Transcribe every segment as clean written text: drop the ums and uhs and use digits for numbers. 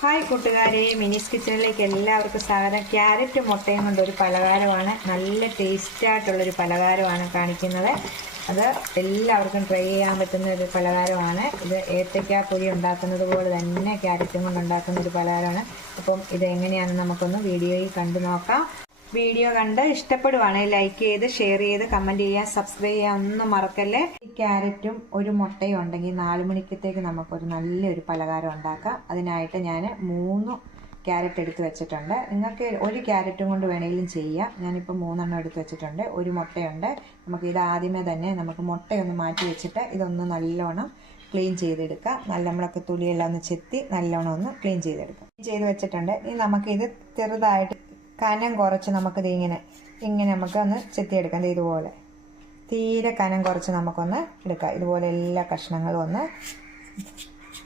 Hi കൂട്ടുകാരെ, മിനീസ് കിച്ചണിലേക്ക് എല്ലാവർക്കും സ്വാഗതം. ക്യാരറ്റ് മുട്ടയും കൊണ്ടൊരു പലഹാരമാണ്, നല്ല ടേസ്റ്റ് ആയിട്ടുള്ളൊരു പലഹാരമാണ് കാണിക്കുന്നത്. അത് എല്ലാവർക്കും ട്രൈ ചെയ്യാൻ പറ്റുന്ന ഒരു പലഹാരമാണ്. ഇത് ഏത്തയ്ക്കാപ്പൊടി ഉണ്ടാക്കുന്നത് പോലെ തന്നെ ക്യാരറ്റും കൊണ്ട് ഉണ്ടാക്കുന്ന ഒരു പലഹാരമാണ്. അപ്പം ഇത് എങ്ങനെയാണെന്ന് നമുക്കൊന്ന് വീഡിയോയിൽ കണ്ടു നോക്കാം. വീഡിയോ കണ്ട് ഇഷ്ടപ്പെടുവാണെങ്കിൽ ലൈക്ക് ചെയ്ത് ഷെയർ ചെയ്ത് കമന്റ് ചെയ്യാൻ സബ്സ്ക്രൈബ് ചെയ്യാൻ ഒന്നും മറക്കല്ലേ. ഈ ക്യാരറ്റും ഒരു മുട്ടയും ഉണ്ടെങ്കിൽ 4 മണിക്കത്തേക്ക് നമുക്കൊരു നല്ലൊരു പലഹാരം ഉണ്ടാക്കാം. അതിനായിട്ട് ഞാൻ 3 ക്യാരറ്റ് എടുത്ത് വെച്ചിട്ടുണ്ട്. നിങ്ങൾക്ക് ഒരു ക്യാരറ്റും കൊണ്ട് വേണമെങ്കിലും ചെയ്യാം. ഞാനിപ്പോൾ 3 എടുത്ത് വെച്ചിട്ടുണ്ട്. ഒരു മുട്ടയുണ്ട്. നമുക്ക് ഇത് ആദ്യമേ തന്നെ നമുക്ക് മുട്ടയൊന്ന് മാറ്റി വെച്ചിട്ട് ഇതൊന്ന് നല്ലോണം ക്ലീൻ ചെയ്തെടുക്കാം. നമ്മളൊക്കെ തുലിയെല്ലാം ഒന്ന് ചെത്തി നല്ലോണം ഒന്ന് ക്ലീൻ ചെയ്തെടുക്കാം. ചെയ്ത് വെച്ചിട്ടുണ്ട്. ഇനി നമുക്കിത് ചെറുതായിട്ട് കനം കുറച്ച് നമുക്കിത് ഇങ്ങനെ നമുക്കൊന്ന് ചെത്തിയെടുക്കാം. ഇതുപോലെ തീരെ കനം കുറച്ച് നമുക്കൊന്ന് എടുക്കാം. ഇതുപോലെ എല്ലാ കഷ്ണങ്ങളും ഒന്ന്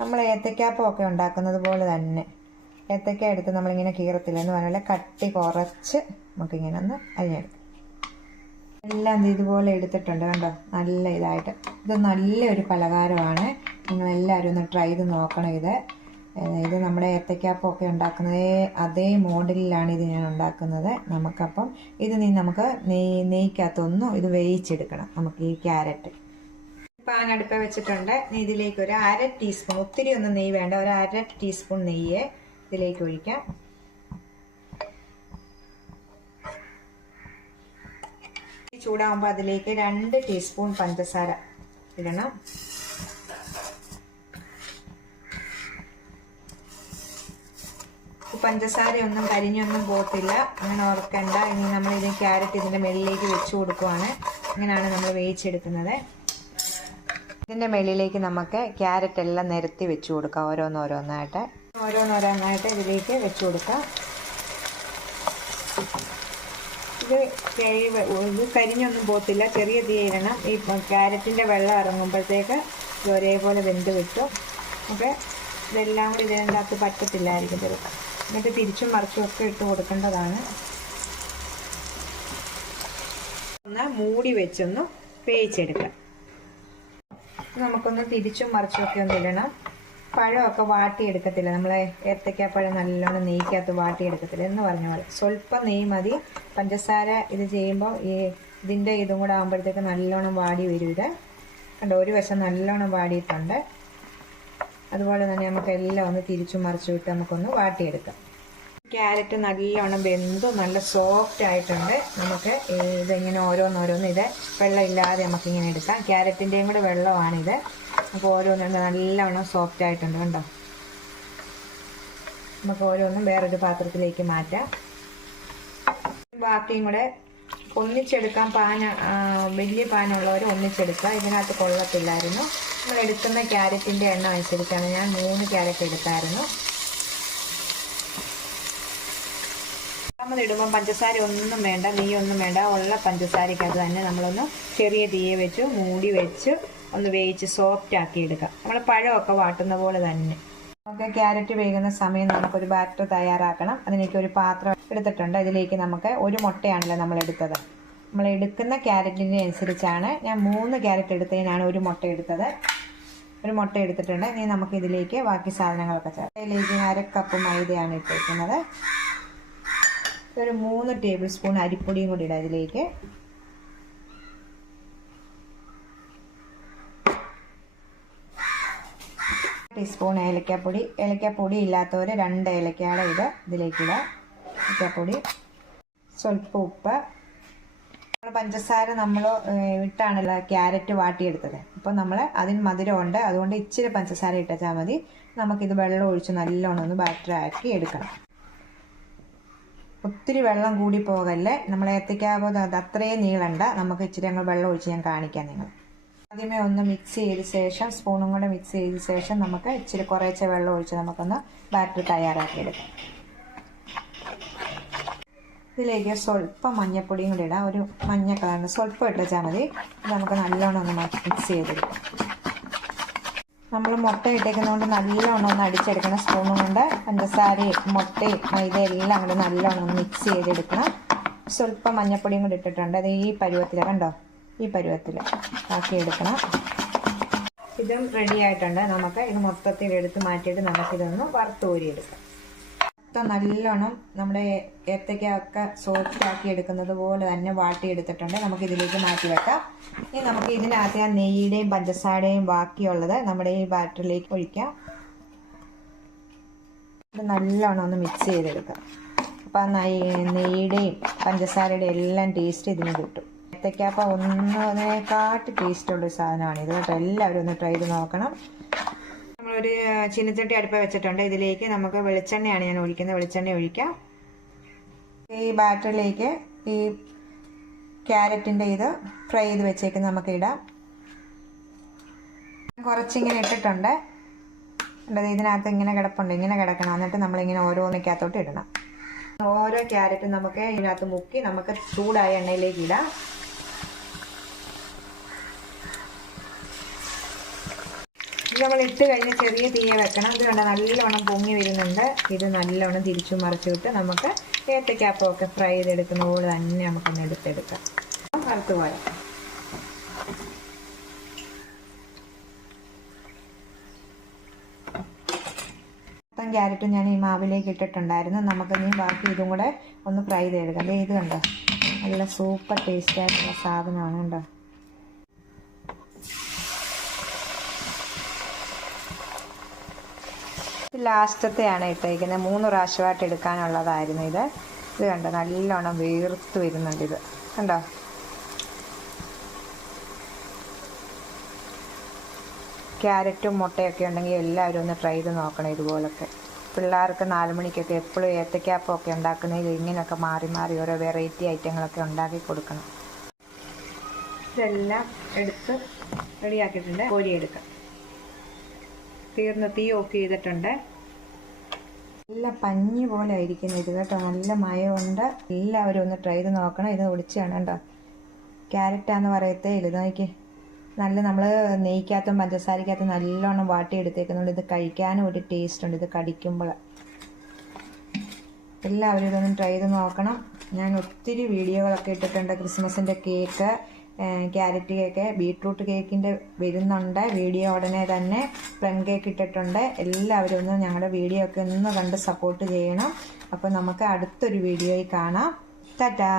നമ്മൾ ഏത്തയ്ക്കാപ്പമൊക്കെ ഉണ്ടാക്കുന്നത് പോലെ തന്നെ ഏത്തയ്ക്ക എടുത്ത് നമ്മളിങ്ങനെ കീറത്തില്ലെന്ന് പറഞ്ഞാൽ കട്ടി കുറച്ച് നമുക്കിങ്ങനെ ഒന്ന് അരിഞ്ഞെടുക്കാം. എല്ലാം ഇതുപോലെ എടുത്തിട്ടുണ്ട് കണ്ടോ, നല്ല ഇതായിട്ട്. ഇത് നല്ലൊരു പലഹാരമാണ്. നിങ്ങളെല്ലാവരും ഒന്ന് ട്രൈ ചെയ്ത് നോക്കണം. ഇത് നമ്മുടെ ഏത്തയ്ക്കാപ്പമൊക്കെ ഉണ്ടാക്കുന്നത് അതേ മോഡലിലാണ് ഇത് ഞാൻ ഉണ്ടാക്കുന്നത്. നമുക്കപ്പം ഇത് നമുക്ക് നെയ്ക്കകത്തൊന്നും ഇത് വേവിച്ചെടുക്കണം. നമുക്ക് ഈ ക്യാരറ്റ് പാൻ അടുപ്പ വെച്ചിട്ടുണ്ട്. ഇതിലേക്ക് ഒരു 1/2 ടീസ്പൂൺ, ഒത്തിരി ഒന്നും നെയ്യ് വേണ്ട, ഒരു 1/2 ടീസ്പൂൺ നെയ്യ് ഇതിലേക്ക് ഒഴിക്കാം. ചൂടാകുമ്പോൾ അതിലേക്ക് 2 ടീസ്പൂൺ പഞ്ചസാര ഇടണം. പഞ്ചസാരയൊന്നും കരിഞ്ഞൊന്നും പോകത്തില്ല, അങ്ങനെ ഓർക്കണ്ട. ഇനി നമ്മളിത് ക്യാരറ്റ് ഇതിൻ്റെ മേളിലേക്ക് വെച്ച് കൊടുക്കുവാണ്. ഇങ്ങനെയാണ് നമ്മൾ വേവിച്ചെടുക്കുന്നത്. ഇതിൻ്റെ മേളിലേക്ക് നമുക്ക് ക്യാരറ്റ് എല്ലാം നിരത്തി വെച്ച് കൊടുക്കാം. ഓരോന്നോരോന്നായിട്ട് ഇതിലേക്ക് വെച്ച് കൊടുക്കാം. ഇത് കരിഞ്ഞൊന്നും പോകത്തില്ല, ചെറിയ തീയിടണം. ഈ ക്യാരറ്റിൻ്റെ വെള്ളം ഇറങ്ങുമ്പോഴത്തേക്ക് ഇത് ഒരേപോലെ വെന്ത് കിട്ടും. അപ്പോൾ ഇതെല്ലാം കൂടി ഇതിൻ്റെ അകത്ത് പറ്റത്തില്ലായിരിക്കും ചെറുപ്പം. എന്നിട്ട് തിരിച്ചും മറിച്ചും ഒക്കെ ഇട്ട് കൊടുക്കേണ്ടതാണ്. ഒന്ന് മൂടി വെച്ചൊന്ന് വേവിച്ചെടുക്കാം. നമുക്കൊന്ന് തിരിച്ചും മറിച്ചും ഒക്കെ ഒന്ന് ഇടണം. പഴമൊക്കെ വാട്ടിയെടുക്കത്തില്ല, നമ്മളെ ഏത്തയ്ക്കാപ്പഴം നല്ലോണം നെയ്ക്കകത്ത് വാട്ടിയെടുക്കത്തില്ല എന്ന് പറഞ്ഞ പോലെ സ്വല്പം നെയ്യ് മതി. പഞ്ചസാര ഇത് ചെയ്യുമ്പോൾ ഇതിൻ്റെ ഇതും കൂടെ ആകുമ്പോഴത്തേക്ക് നല്ലോണം വാടി വരും. ഇത് കണ്ടോ, ഒരു വശം നല്ലോണം വാടിയിട്ടുണ്ട്. അതുപോലെ തന്നെ നമുക്ക് എല്ലാം ഒന്ന് തിരിച്ചും മറിച്ചും ഇട്ട് നമുക്കൊന്ന് വാട്ടിയെടുക്കാം. ക്യാരറ്റ് നല്ലോണം വെന്തു നല്ല സോഫ്റ്റ് ആയിട്ടുണ്ട്. നമുക്ക് ഇതിങ്ങനെ ഓരോന്നോരോന്ന് ഇത് വെള്ളം ഇല്ലാതെ നമുക്കിങ്ങനെ എടുക്കാം. ക്യാരറ്റിൻ്റെയും കൂടെ വെള്ളമാണിത്. അപ്പോൾ ഓരോന്നും നല്ലോണം സോഫ്റ്റ് ആയിട്ടുണ്ട് കണ്ടോ. നമുക്ക് ഓരോന്നും വേറൊരു പാത്രത്തിലേക്ക് മാറ്റാം. ബാക്കിയും കൂടെ ഒന്നിച്ചെടുക്കാം. വലിയ പാനുള്ളവർ ഒന്നിച്ചെടുക്കുക. ഇതിനകത്ത് കൊള്ളത്തില്ലായിരുന്നു. നമ്മൾ എടുക്കുന്ന ക്യാരറ്റിൻ്റെ എണ്ണം അനുസരിച്ചാണ്. ഞാൻ 3 ക്യാരറ്റ് എടുത്തായിരുന്നു. ഇടുമ്പോൾ പഞ്ചസാര ഒന്നും വേണ്ട, നെയ്യൊന്നും വേണ്ട. ഉള്ള പഞ്ചസാരയ്ക്കകത്ത് തന്നെ നമ്മളൊന്ന് ചെറിയ തീയെ വെച്ച് മൂടി വെച്ച് ഒന്ന് വേവിച്ച് സോഫ്റ്റ് ആക്കി എടുക്കാം. നമ്മൾ പഴമൊക്കെ വാട്ടുന്ന പോലെ തന്നെ. നമുക്ക് ക്യാരറ്റ് വേകുന്ന സമയം നമുക്കൊരു ബാറ്റർ തയ്യാറാക്കണം. അതിലേക്ക് ഒരു പാത്രം എടുത്തിട്ടുണ്ട്. ഇതിലേക്ക് നമുക്ക് ഒരു മുട്ടയാണല്ലോ നമ്മൾ എടുത്തത്. നമ്മൾ എടുക്കുന്ന ക്യാരറ്റിൻ്റെ അനുസരിച്ചാണ്. ഞാൻ 3 ക്യാരറ്റ് എടുത്തതിനാണ് ഒരു മുട്ട എടുത്തത്. ഒരു മുട്ട എടുത്തിട്ടുണ്ട്. ഇനി നമുക്ക് ഇതിലേക്ക് ബാക്കി സാധനങ്ങളൊക്കെ ചേർക്കാം. ഇതിലേക്ക് 1/2 കപ്പ് മൈദയാണ് ഇട്ടിരിക്കുന്നത്. ഒരു 3 ടേബിൾ സ്പൂൺ അരിപ്പൊടിയും കൂടി ഇടാം ഇതിലേക്ക്. ടീസ്പൂൺ ഏലക്കാപ്പൊടി. ഏലക്കാപ്പൊടി ഇല്ലാത്തവർ 2 ഏലക്കയുടെ ഇതിലേക്ക് ഇടാം. ഏലക്കാപ്പൊടി, സ്വല്പം ഉപ്പ്. പഞ്ചസാര നമ്മൾ ഇട്ടാണല്ലോ ക്യാരറ്റ് വാട്ടിയെടുത്തത്. അപ്പോൾ നമ്മൾ അതിന് മധുരമുണ്ട്, അതുകൊണ്ട് ഇച്ചിരി പഞ്ചസാര ഇട്ടാൽ മതി. നമുക്കിത് വെള്ളം ഒഴിച്ച് നല്ലോണം ഒന്ന് ബാറ്റർ ആക്കി എടുക്കണം. ഒത്തിരി വെള്ളം കൂടി പോകല്ലേ. നമ്മൾ ഏത്തയ്ക്കാപ്പോൾ അത് അത്രയും നീളണ്ട. നമുക്ക് ഇച്ചിരി അങ്ങ് വെള്ളം ഒഴിച്ച് ഞാൻ കാണിക്കാം. നിങ്ങൾ ആദ്യമേ ഒന്ന് മിക്സ് ചെയ്ത ശേഷം സ്പൂണും കൂടെ മിക്സ് ചെയ്ത ശേഷം നമുക്ക് ഇച്ചിരി കുറേശ്ശെ വെള്ളം ഒഴിച്ച് നമുക്കൊന്ന് ബാറ്റർ തയ്യാറാക്കിയെടുക്കാം. ഇതിലേക്ക് സ്വല്പം മഞ്ഞൾപ്പൊടിയും കൂടി ഇടാം. ഒരു മഞ്ഞ കളറിന് സ്വല്പം ഇട്ടാൽ മതി. നമുക്ക് നല്ലോണം ഒന്ന് മിക്സ് ചെയ്തെടുക്കാം. നമ്മൾ മുട്ട ഇട്ടേക്കുന്നതുകൊണ്ട് നല്ലോണം ഒന്ന് അടിച്ചെടുക്കണം. സ്പൂണും കൊണ്ട് പഞ്ചസാരയും മുട്ടയും മൈദ എല്ലാം കൂടി നല്ലോണം ഒന്ന് മിക്സ് ചെയ്തെടുക്കണം. സ്വല്പം മഞ്ഞൾപ്പൊടിയും കൂടി ഇട്ടിട്ടുണ്ട്. അത് ഈ പരുവത്തിൽ കണ്ടോ, ഈ പരുവത്തിൽ ആക്കിയെടുക്കണം. ഇതും റെഡി ആയിട്ടുണ്ട്. നമുക്ക് ഇത് മൊത്തത്തിൽ എടുത്ത് മാറ്റിയിട്ട് നമുക്കിതൊന്ന് വറുത്ത് കോരിയെടുക്കാം. മൊത്തം നല്ലോണം നമ്മുടെ ഏത്തയ്ക്കൊക്കെ സോഫ്റ്റ് ആക്കി എടുക്കുന്നത് പോലെ തന്നെ വാട്ടിയെടുത്തിട്ടുണ്ട്. നമുക്ക് ഇതിലേക്ക് മാറ്റി വെക്കാം. ഇനി നമുക്ക് ഇതിനകത്ത് ആ നെയ്യുടെയും പഞ്ചസാരയും ബാക്കിയുള്ളത് നമ്മുടെ ഈ ബാറ്ററിലേക്ക് ഒഴിക്കാം. ഇത് നല്ലോണം ഒന്ന് മിക്സ് ചെയ്തെടുക്കാം. അപ്പോൾ ആ നെയ്യുടെയും പഞ്ചസാരയുടെയും എല്ലാം ടേസ്റ്റ് ഇതിന് കിട്ടും. ഏത്തയ്ക്കാപ്പം ഒന്നതിനെക്കാട്ടി ടേസ്റ്റുള്ളൊരു സാധനമാണ് ഇത് കേട്ടോ. എല്ലാവരും ഒന്ന് ട്രൈ ചെയ്ത് നോക്കണം. നമ്മളൊരു ചീനച്ചട്ടി അടുപ്പ് വെച്ചിട്ടുണ്ട്. ഇതിലേക്ക് നമുക്ക് വെളിച്ചെണ്ണയാണ് ഞാൻ ഒഴിക്കുന്നത്. വെളിച്ചെണ്ണ ഒഴിക്കാം. ഈ ബാറ്ററിലേക്ക് ഈ ക്യാരറ്റിൻ്റെ ഇത് ഫ്രൈ ചെയ്ത് വെച്ചേക്ക് നമുക്ക് ഇടാം. കുറച്ചിങ്ങനെ ഇട്ടിട്ടുണ്ട്. ഇതിനകത്ത് ഇങ്ങനെ കിടപ്പുണ്ട്. ഇങ്ങനെ കിടക്കണം. എന്നിട്ട് നമ്മളിങ്ങനെ ഓരോന്നിക്കകത്തോട്ട് ഇടണം. ഓരോ ക്യാരറ്റും നമുക്ക് ഇതിനകത്ത് മുക്കി നമുക്ക് ചൂടായ എണ്ണയിലേക്ക് ഇടാം. നമ്മൾ ഇട്ട് കഴിഞ്ഞ് ചെറിയ തീയെ വെക്കണം. ഇത് കണ്ട നല്ലോണം പൊങ്ങി വരുന്നുണ്ട്. ഇത് നല്ലോണം തിരിച്ചു മറിച്ചിട്ട് നമുക്ക് ഏത്തയ്ക്കാപ്പമൊക്കെ ഫ്രൈ ചെയ്തെടുക്കുന്ന പോലെ തന്നെ നമുക്കൊന്ന് എടുത്തെടുക്കാം. വറുത്ത് പോരാം. മൊത്തം ക്യാരറ്റും ഞാൻ ഈ മാവിലേക്ക് ഇട്ടിട്ടുണ്ടായിരുന്നു. നമുക്ക് ഇനി ബാക്കി ഇതും കൂടെ ഒന്ന് ഫ്രൈ ചെയ്തെടുക്കാം. ഇത് കണ്ടോ, നല്ല സൂപ്പർ ടേസ്റ്റ് ആയിട്ടുള്ള സാധനമാണ് കണ്ടോ. ലാസ്റ്റത്തെയാണ് ഇട്ടേക്കുന്നത്. 3 പ്രാവശ്യമായിട്ട് എടുക്കാനുള്ളതായിരുന്നു ഇത്. ഇത് കണ്ടോ നല്ലോണം വീർത്ത് വരുന്നുണ്ട്. ഇത് കണ്ടോ. ക്യാരറ്റും മുട്ടയൊക്കെ ഉണ്ടെങ്കിൽ എല്ലാവരും ഒന്ന് ട്രൈ ചെയ്ത് നോക്കണം. ഇതുപോലൊക്കെ പിള്ളേർക്ക് 4 മണിക്കൊക്കെ എപ്പോഴും ഏത്തയ്ക്കാപ്പമൊക്കെ ഉണ്ടാക്കുന്നതിൽ ഇങ്ങനെയൊക്കെ മാറി മാറി ഓരോ വെറൈറ്റി ഐറ്റങ്ങളൊക്കെ ഉണ്ടാക്കി കൊടുക്കണം. ഇതെല്ലാം എടുത്ത് റെഡിയാക്കിയിട്ടുണ്ട്. കോരിയെടുക്കാം. തീർന്ന് തീ ഓഫ് ചെയ്തിട്ടുണ്ട്. നല്ല പഞ്ഞി പോലെ ആയിരിക്കുന്നു ഇത് കേട്ടോ. നല്ല മയമുണ്ട്. എല്ലാവരും ഒന്ന് ട്രൈ ചെയ്ത് നോക്കണം. ഇത് ഒളിച്ചാണ് കേട്ടോ. ക്യാരറ്റാന്ന് പറയത്തേ ഇല്ല. ഇത് നോക്കി നല്ല നമ്മൾ നെയ്ക്കകത്തും പഞ്ചസാരക്കകത്തും നല്ലോണം വാട്ടിയെടുത്തേക്കുന്നുണ്ട്. ഇത് കഴിക്കാനും ഒരു ടേസ്റ്റ് ഉണ്ട്. ഇത് കടിക്കുമ്പോൾ എല്ലാവരും ഇതൊന്നും ട്രൈ ചെയ്ത് നോക്കണം. ഞാൻ ഒത്തിരി വീഡിയോകളൊക്കെ ഇട്ടിട്ടുണ്ട്. ക്രിസ്മസിൻ്റെ കേക്ക്, ക്യാരറ്റ് കേക്ക്, ബീട്രൂട്ട് കേക്കിൻ്റെ വരുന്നുണ്ട് വീഡിയോ ഉടനെ തന്നെ. പ്ലം കേക്ക് ഇട്ടിട്ടുണ്ട്. എല്ലാവരും ഒന്ന് ഞങ്ങളുടെ വീഡിയോ ഒക്കെ ഒന്ന് കണ്ട് സപ്പോർട്ട് ചെയ്യണം. അപ്പോൾ നമുക്ക് അടുത്തൊരു വീഡിയോയിൽ കാണാം. ടാറ്റാ.